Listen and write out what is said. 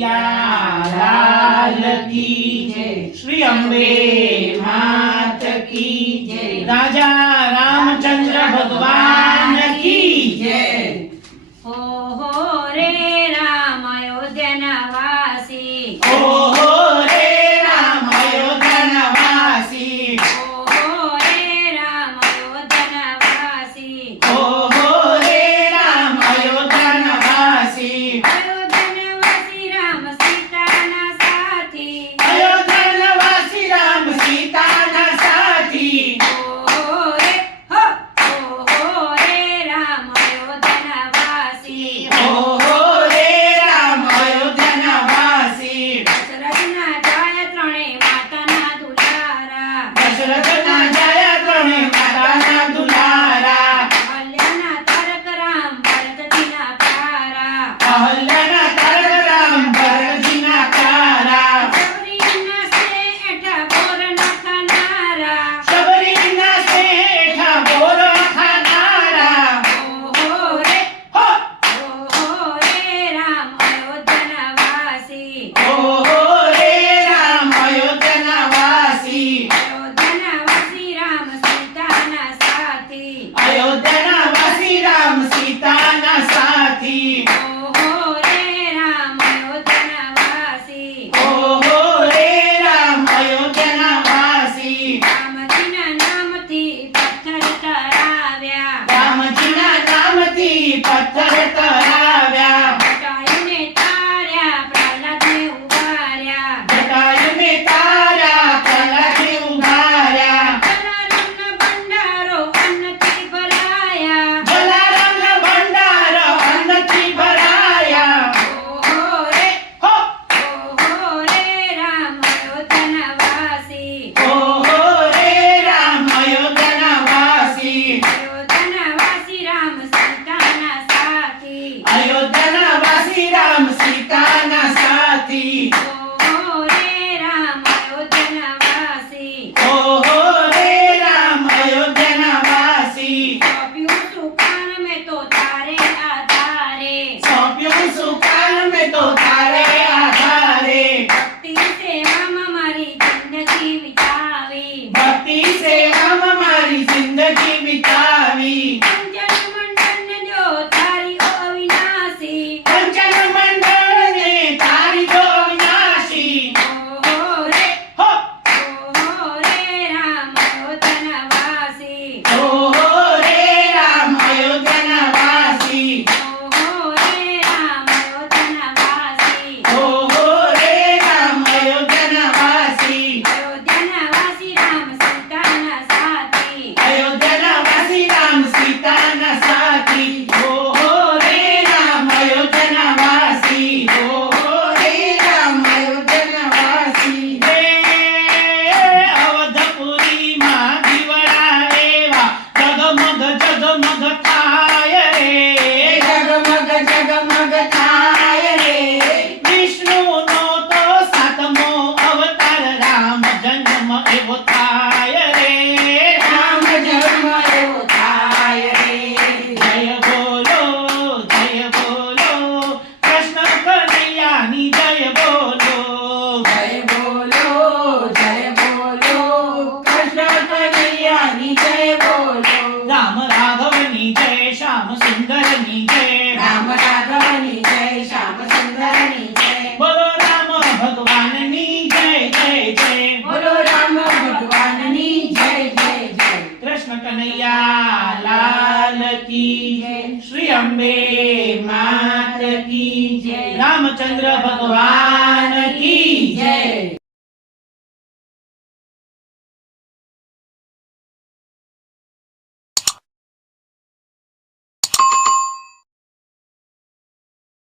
कन्हैया लाल की जय। श्री अम्बे मात की जय। राजा रामचंद्र भगवान की जय। हो रे राम अयोध्या नवासी, हो रे राम अयोध्या नवासी, हो रे राम अयोध्या नवासी, हो रे राम अयोध्या नवासी। अयोध्या नवासी राम सीता ना साथी, अयोध्या नवासी राम सीता ना साथी। हो रे राम अयोध्या नवासी, हो रे राम अयोध्या नवासी। दशरथ ना जाय त्रणेय माताना दुलारा, दशरथ ना जय त्रणेय माताना दुलारा। अहल्याना तारक राम भरतजीना प्यारा, अहल्याना तारक राम भरतजीना प्यारा। शबरीना सेठा बोर नाखनारा, शबरीना सेठा बोर खानारा। हो रे हो राम अयोध्या नवासी, हो रे राम अयोध्या नवासी। अयोध्या नवासी राम सीता ना साथी, अयोध्या नवासी राम सीता ना साथी। हो रे राम अयोध्या नवासी, हो रे राम अयोध्या नवासी। रामजीना नामથી પથ્થર તરાવ્યા, रामजीना नामથી પથ્થર તરાવ્યા। જટાયુને તાર્યા પ્રહલાદને ઉગાર્યા, જટાયુને તારા પ્રહલાદને ઉગાર્યા। જલારામના ભંડારો અન્નથી ભરાયા, જલારામના ભંડાર અન્નથી ભરાયા। हो रे હો राम अयोध्या नवासी, हो रे राम अयोध्या नवासी। अयोध्या नवासी राम सीता ना साथी, अयोध्या नवासी राम सीता ना साथी। हो रे राम अयोध्या नवासी, हो रे राम अयोध्या नवासी। सोंप्યું સુકાન में तो तारे आधारे, सौंप्યું सुकान में तो तारे आधारे। भक्ति सेवाમાં મારી જિંદગી વિતાવી, भक्ति से हम हमारी जिंदगी बितावी। કંચન મંડન જો તારી ઓ અવિનાશી, कंचन मंडल ने तारी जो विनाशी। हो रे हो राम अयोध्या नवासी, हो रे राम अयोध्या नवासी। हो रे राम अयोध्या नवासी, हो रे राम अयोध्या नवासी। अयोध्या नवासी राम सीता ना साथी, अयोध्या नवासी राम सीता ना साथी। हो रे राम अयोध्या नवासी। हो रे राम अयोध्या नवासी। हे अवधपुरी मां दिवड़ा एवा जगमग जगमग थाय रे। जगमग जगमग थाय रे। विष्णुनो तो सातमो अवतार राम जन्म एवो थाय रे। राम जन्म एवो थाय रे। जय बोलो कृष्ण कन्हैयानी जय बोलो। जय बोलो कृष्ण कन्हैयानी जय बोलो। राम राघवनी जय श्याम सुंदरनी जय। राम राघवनी जय श्याम सुंदरनी जय। बोलो राम भगवाननी जय जय जय। बोलो राम भगवाननी जय जय जय। कृष्ण कन्हैया लाल की जय। श्री अम्बे मात की जय। रामचंद्र भगवान की जय।